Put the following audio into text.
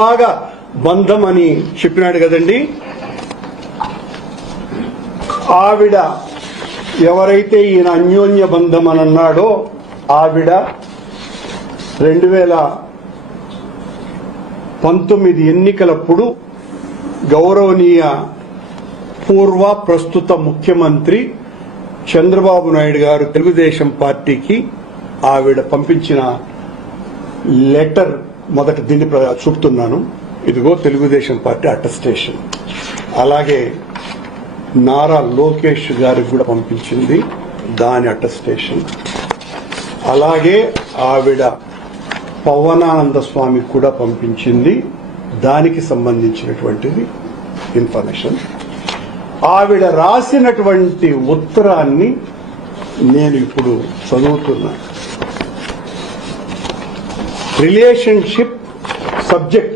బాగా బంధం అని చెప్పినాడు కదండి. ఆవిడ ఎవరైతే ఈయన అన్యోన్య బంధం అని అన్నాడో ఆవిడ 2019 ఎన్నికలప్పుడు గౌరవనీయ పూర్వ ప్రస్తుత ముఖ్యమంత్రి చంద్రబాబు నాయుడు గారు తెలుగుదేశం పార్టీకి ఆవిడ పంపించిన లెటర్ మొదట దీన్ని చూపుతున్నాను. ఇదిగో తెలుగుదేశం పార్టీ అటెస్టేషన్. అలాగే నారా లోకేష్ గారికి కూడా పంపించింది దాని అటెస్టేషన్. అలాగే ఆవిడ పవనానంద స్వామికి కూడా పంపించింది దానికి సంబంధించినటువంటిది ఇన్ఫర్మేషన్. ఆవిడ రాసినటువంటి ఉత్తరాన్ని నేను ఇప్పుడు చదువుతున్నాను. Relationship subject